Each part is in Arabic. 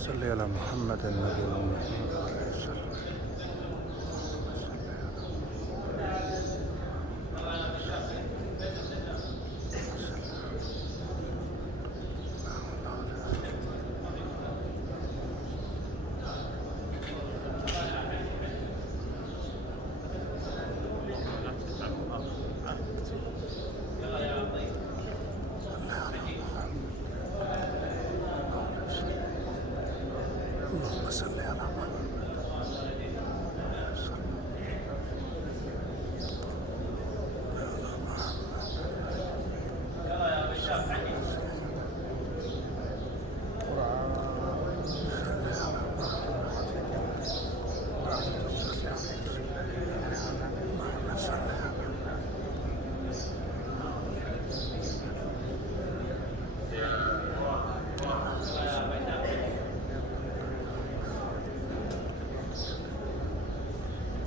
صل على محمد النبي الأمي. اللهم صل على محمد.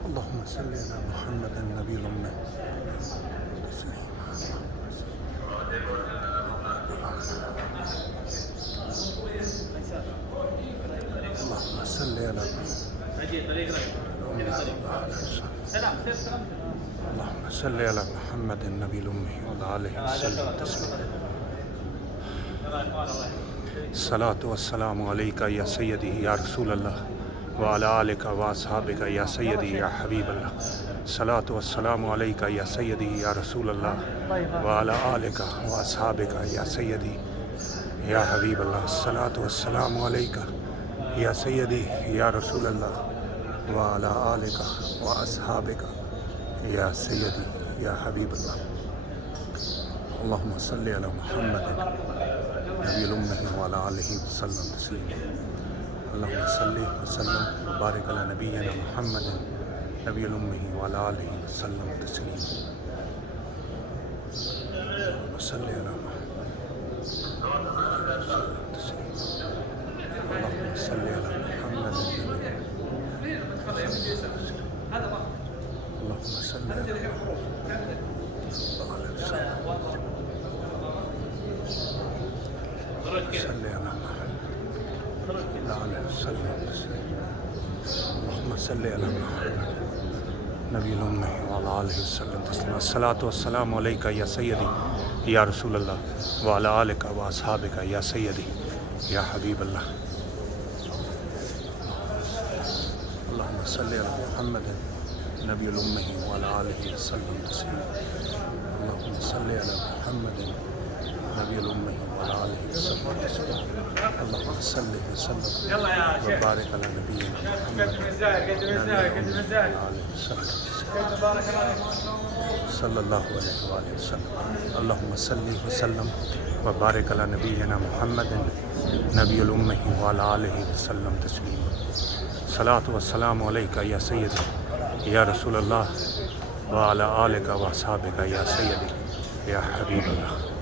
اللهم صل على محمد النبي الأمي. اللهم صل على اللهم صل على محمد النبي الأمي وعلى آله وسلم تسليما. الصلاة والسلام عليك يا سيدي يا رسول الله وعلى آلك وأصحابك يا سيدي يا حبيب الله. الصلاة والسلام عليك يا سيدي يا رسول الله وعلى آلك وأصحابك يا سيدي يا حبيب الله. الصلاة والسلام عليك या सय्यदी या रसूल अल्लाह व अला आलिका व अस्हाबिका या सय्यदी या हबीब अल्लाह। अल्लाहुम्मा सल्लि अला मुहम्मदिन नबील उम्मी व अला आलिहि वसल्लम तस्लीमा। अल्लाहुम्मा सल्लि व सल्लिम व बारिक अला नबिय्यिना मुहम्मदिन नबील उम्मी व अला आलिहि वसल्लम तस्लीमा। अल्लाहुम्मा सल्लि अला अस्सलातु वस्सलामु अलैका या सय्यदी या रसूल अल्लाह व अला आलिका व अस्हाबिका या सय्यदी या हबीब अल्लाह। अल्लाहुम्मा सल्लि अला मुहम्मदिन नबील उम्मी व अला आलिहि वसल्लम तस्लीमा। अल्लाहुम्मा सल्लि अला मुहम्मदिन नबील उम्मी व अला आलिहि वसल्लम तस्लीमा। अल्लाहुम्मा सल्लि व सल्लिम व बारिक अला नबिय्यिना सल्लल्लाहु अलैहि वसल्लम। अल्लाहुम्मा सल्लि व सल्लिम व बारिक अला नबिय्यिना मुहम्मदिन नबील उम्मी व अला आलिहि वसल्लम तस्लीमा। सलातु वस्सलामु अलैका या सय्यदी या रसूल अल्लाह व अला आलिका व अस्हाबिका या सय्यदी या हबीब अल्लाह।